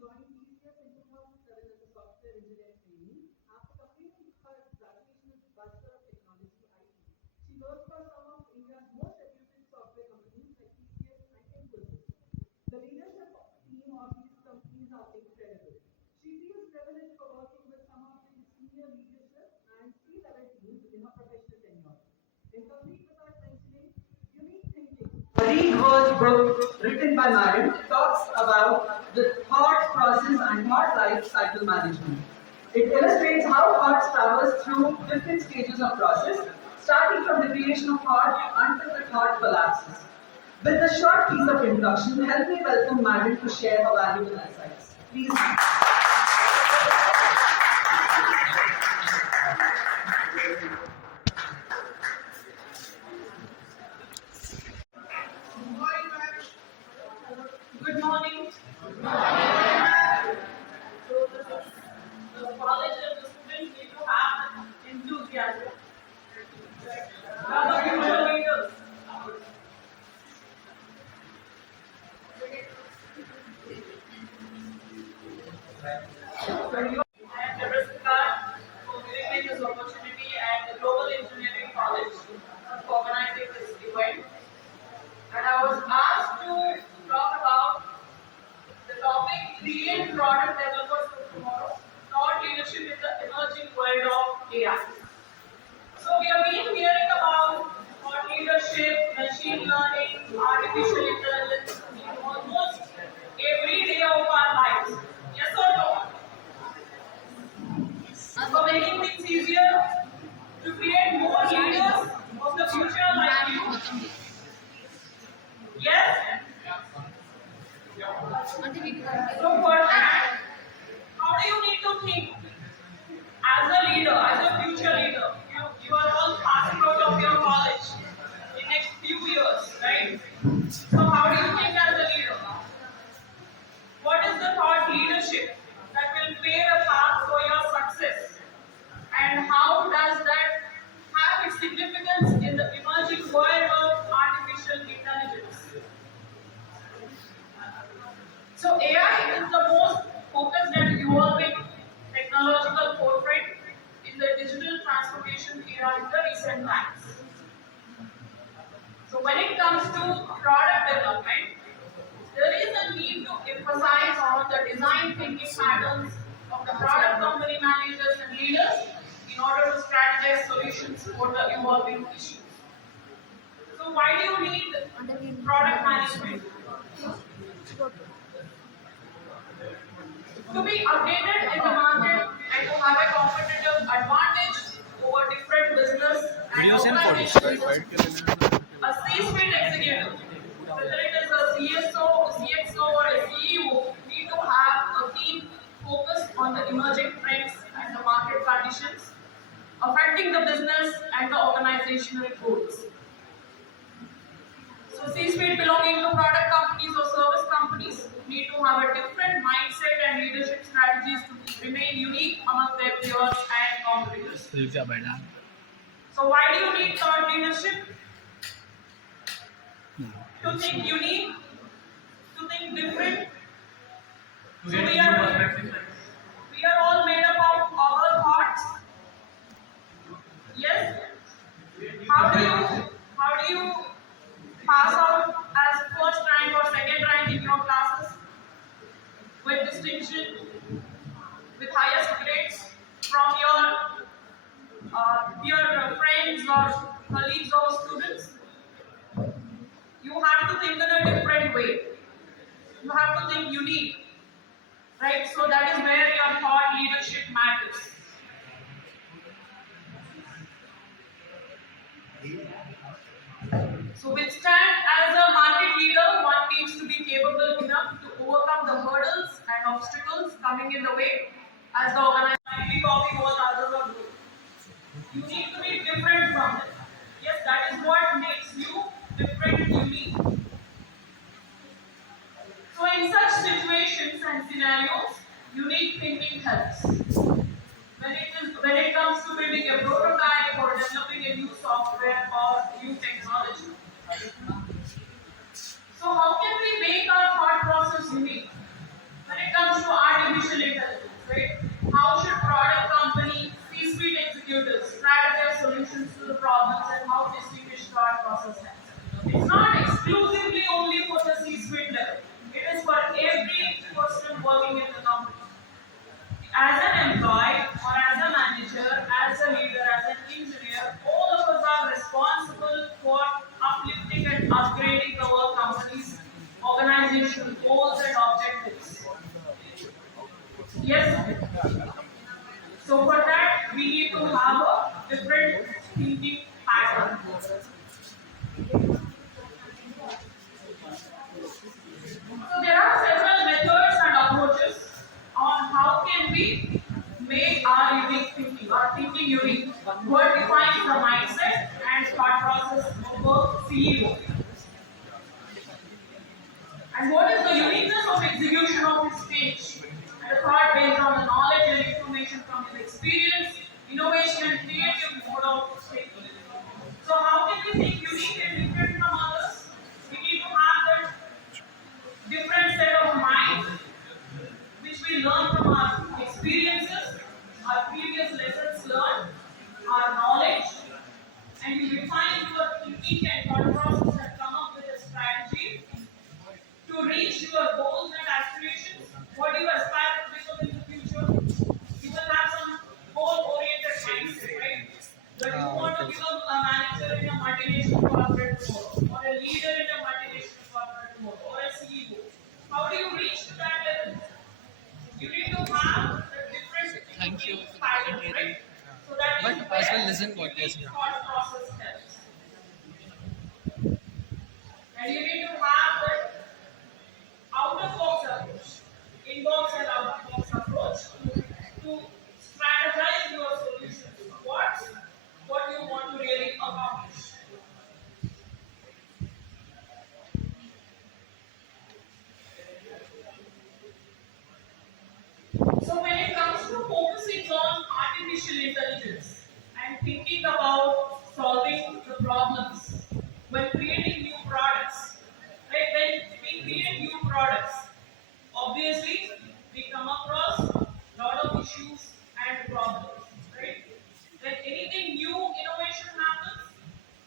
joined TCS in 2007 as a software engineer trainee. After completing her graduation with Bachelor of Technology (IT), she worked for some of India's most reputed software companies like TCS and Engg. The leadership team of these companies are incredible. She feels privileged for working with some of the senior leadership and C-level teams in her professional tenure. In complete without mentioning unique thinking. A read book written by Marin talks about the thought process and thought life cycle management. It illustrates how thoughts traverse through different stages of process, starting from the creation of thought until the thought collapses. With this short piece of introduction, help me welcome Marin to share her valuable insights. Please. Good morning. So this is the college and the students need to have enthusiasm. Rather future leaders. So you and Jessica for giving me this opportunity at the Global Engineering College for organizing this event. And I was asked to talk about the topic Brilliant Product Developers for Tomorrow, Thought Leadership in the Emerging World of AI. So we have been hearing about thought leadership, machine learning, artificial intelligence in almost every day of our lives. Yes or no? For making things easier, to create more leaders of the future like you. Yes? So for that, how do you need to think as a leader, as a future leader? You are all passing out of your college in next few years, right? So how do you think as a leader? What is the thought leadership that will pave a path for your success? And how does that have its significance in the emerging world of artificial intelligence? So AI is the most focused and evolving technological forefront in the digital transformation era in the recent times. So when it comes to product development, there is a need to emphasize on the design thinking patterns of the product company managers and leaders in order to strategize solutions for the evolving issues. So why do you need product management? To be updated in the market and to have a competitive advantage over different business and organizations. A C-suite executive, whether it is a CSO, CXO or a CEO, need to have a team focused on the emerging trends and the market conditions affecting the business and the organizational goals. So C-suite belonging to product companies or service companies need to have a different mindset and leadership strategies to remain unique among their peers and competitors. So why do you need thought leadership? To think unique, to think different. So we are all made up of our thoughts. Yes? How do you pass out as first rank or second rank in your classes with distinction, with highest grades from your friends or colleagues or students? You have to think in a different way. You have to think unique, right? So that is where your thought leadership matters. So withstand as a market leader, one needs to be capable enough to overcome the hurdles and obstacles coming in the way as the organization might be copying what others are doing. You need to be different from them. Yes, that is what makes you different and unique. So in such situations and scenarios, unique thinking helps. When it comes to building a prototype or developing a new software or new technology. So how can we make our thought process unique? When it comes to working in the company. As an employee or as a manager, as a leader, as an engineer, all of us are responsible for uplifting and upgrading our company's organizational goals and objectives. Yes, so for that we need to have a different thinking pattern. So there are several methods and approaches on how can we make our unique thinking or thinking unique. What defines the mindset and thought process of a CEO? And what is the uniqueness of execution of his speech? And a thought based on the knowledge and information from his experience, innovation and creative mode of thinking. So how can we think unique and different from others? We need to have that different set of mind which we learn from our experiences, our previous lessons learned, our knowledge, and you refine your thinking and thought process and come up with a strategy to reach your goals and aspirations. What do you aspire to become in the future? You will have some goal-oriented mindset, right? That you want to become a manager in a multinational corporate tomorrow, or a leader in a multinational corporate tomorrow, or a CEO. How do you reach to that level? You need to have a different Thank you thinking for the pattern, great right? hearing. So that But is as well where listen what unique is thought process helps. And you need to have that out of box approach, in-box and out of box approach to strategize your solutions. What you want to really accomplish. So when it comes to focusing on artificial intelligence and thinking about solving the problems when creating new products, right? When we create new products, obviously we come across a lot of issues and problems, right? When anything new innovation happens,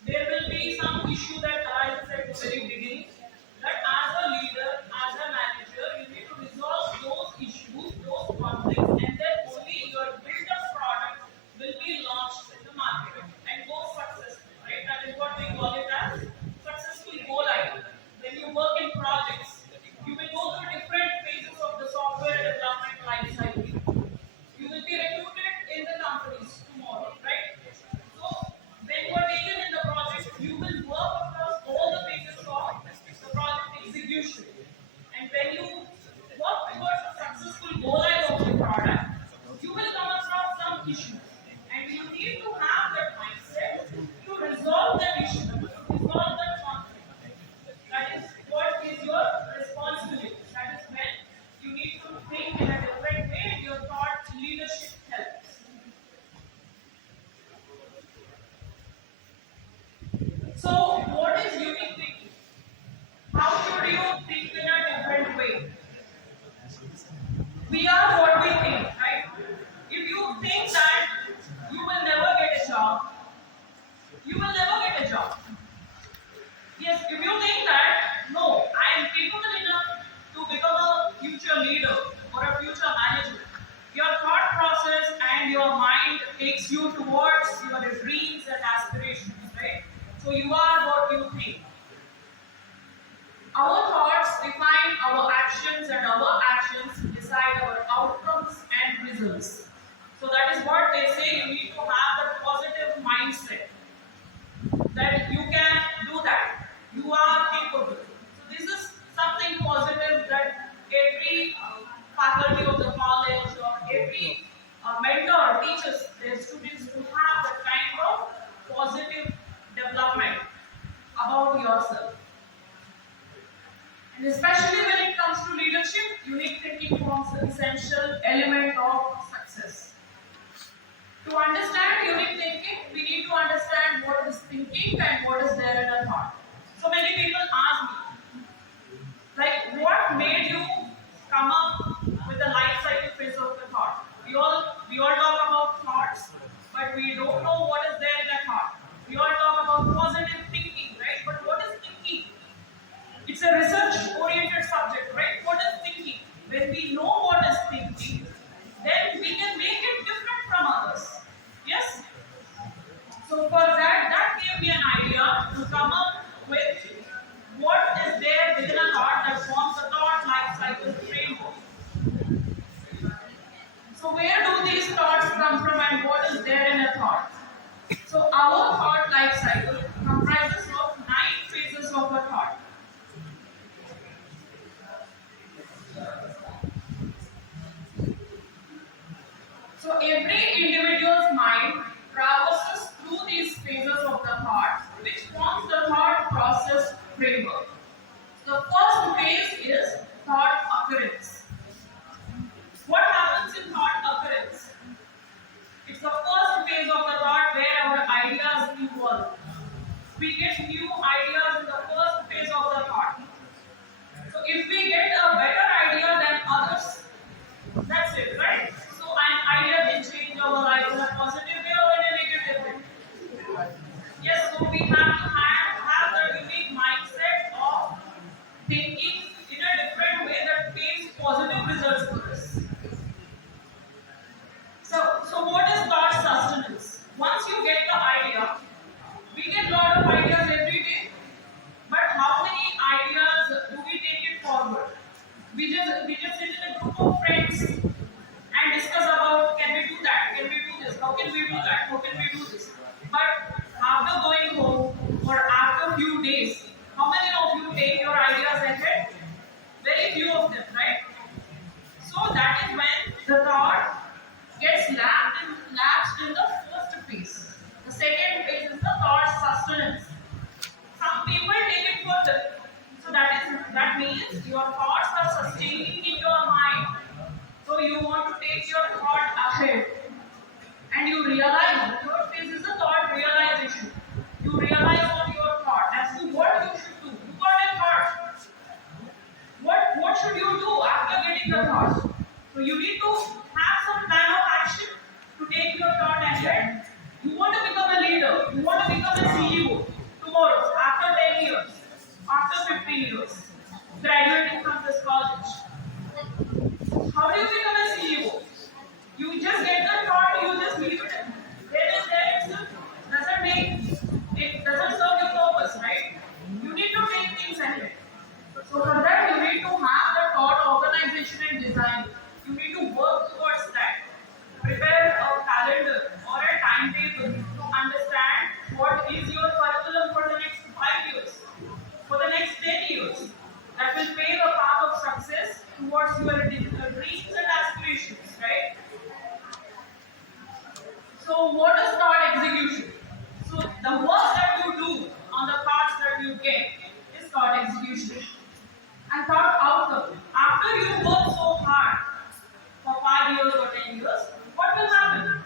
there will be some issue that arises at the very beginning. That as a leader, as a manager, you need to resolve those issues, those conflicts, and then only your built-up product will be launched in the market and go successful, right? That is what we call it as successful go live. When you work in projects, you will go through different phases of the software development life cycle. You will be recruited in the companies tomorrow, right? So when you are taken in the project, you will work across all the phases of the project execution. And when you work towards a successful go live of the product, you will come across some issues. And you need to have that mindset to resolve that issue, to resolve that conflict. That is what is your responsibility. That is when you need to think in a different way and your thought leadership helps. So, what is unique thinking? How should you think in a different way? We are what we think, right? If you think that you will never get a job, you will never get a job. Yes, if you think that, no, I am capable enough to become a future leader or a future manager, your thought process and your mind takes you towards your dreams and aspirations, right? So you are what you think. Our thoughts define our actions and our actions decide our outcomes and results. So that is what they say you need to have the positive mindset that you can do that. You are capable. So this is something positive that every faculty of the college or every mentor teaches their students to have that kind of positive development about yourself. And especially when it comes to leadership, unique thinking forms an essential element of success. To understand unique thinking, we need to understand what is thinking and what is there in a thought. So many people ask me, like, what made you come up with the life cycle phase of the thought? We all talk about thoughts, but we don't know what is there in a thought. We all talk about positive thinking, right? But what is thinking? It's a research-oriented subject, right? What is thinking? When we know framework. The first phase is thought occurrence. What happens in thought occurrence? It's the first phase of the thought where our ideas evolve. We get new ideas in the first phase of the thought. So if we get a better idea than others, that's it, right? So an idea can change our life in a positive way or in a negative way. Yes, so we have to have the unique mindset of thinking in a different way that gives positive results for us. So what is thought sustenance? Once you get the idea, we get a lot of ideas every day, but how many ideas do we take it forward? We just sit in a group of friends and discuss about can we do that, can we do this, how can we do that, how can we do this. But after going home or after a few days, how many of you take your ideas ahead? Very few of them, right? So that is when the thought gets lapsed in the first phase. The second phase is the thought sustenance. Some people take it further. So that means your thoughts are sustaining in your mind. So you want to take your thought ahead. And you realize the third phase is the thought realization. You realize on your thought as to what you should do. You got a thought. What should you do after getting the thought? So you need to have some plan of action to take your thought ahead. You want to become a leader. You want to become a CEO tomorrow, after 10 years, after 15 years, graduating from this college. How do you become a CEO? You just get the thought, you just leave it there and there. It doesn't serve your purpose, right? You need to take things ahead. So for that, you need to have the thought organization and design. You need to work towards that. Prepare a calendar or a timetable to understand what is your curriculum for the next 5 years, for the next 10 years. That will pave a path of success towards your dreams and aspirations, right? So what is thought execution? So the work that you do on the thoughts that you get is thought execution. And thought outcome. After you work so hard for 5 years or 10 years, what will happen?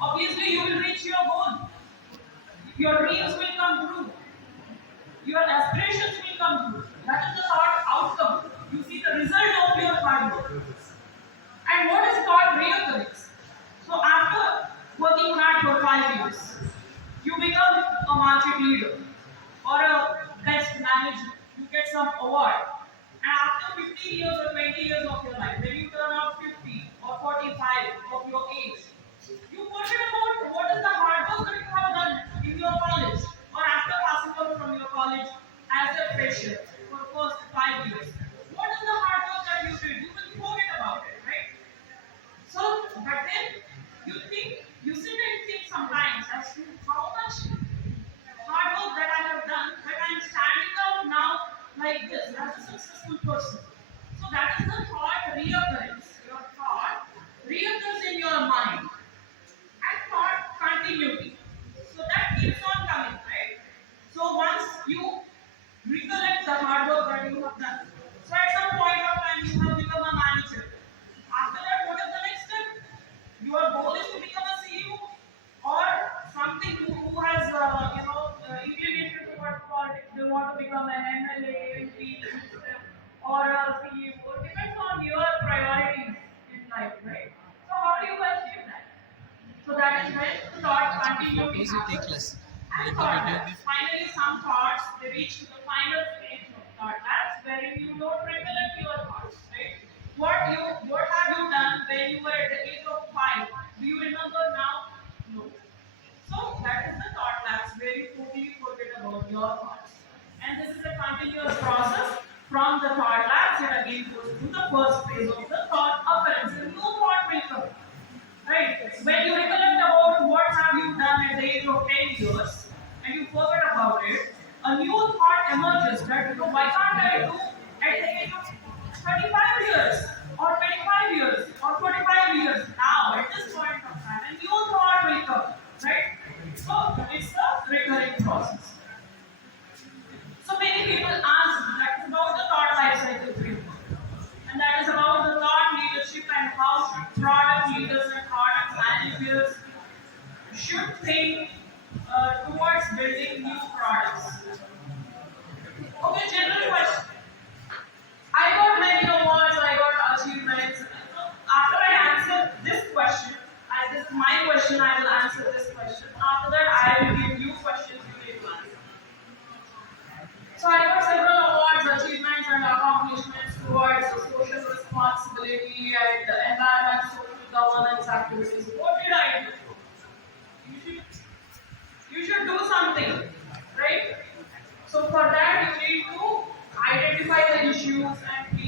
Obviously, you will reach your goal. Your dreams will come true. Your aspirations will come true. That is the thought outcome. You see the result of your hard work. And what is thought reoccurrence? So after working hard for 5 years, you become a market leader or a best manager. You get some award. And after 15 years or 20 years of your life, when you turn out 50 or 45 of your age, you forget about what is the hard work that you have done in your college or after passing out from your college as a fresher for first 5 years. What is the hard work that you did? You will forget about it, right? So, but then you sit and think sometimes as to how much hard work that I have done, that I am standing out now like this as a successful person. So that is the thought reoccurrence. Your thought reoccurs in your mind and thought continuity. So that keeps on coming, right? So once you recollect the hard work that you have done, so at some point of time you have become a manager. After that, what is the next step? Your goal is to become a CEO or something who has inclination towards politics. They want to become an MLA, MP, or a CEO. It depends on your priorities in life, right? So how do you achieve that? So that is when the thought continuity happens. And thought labs. Finally, some thoughts they reach to the final stage of thought labs, wherein you don't recollect your thoughts, right? What have you done when you were at the age of 5? Do you remember now? No. So that is the thought labs where you totally forget about your thoughts. And this is a continuous process from the thought labs. It again goes to the first phase of the thought occurrence. A new thought will come. Right? When you recollect about what have you done at the age of 10 years and you forget about it, a new thought emerges that why can't I do at the age of 35 years or 25 years or 45 years now at this point of time, a new thought will come, right? So it's a recurring process. So many my question, I will answer this question. After that, I will give you questions you need to answer. So I got several awards, achievements, and accomplishments towards social responsibility and environment, social governance activities. What did I do? You should, you should do something, right? So for that, you need to identify the issues and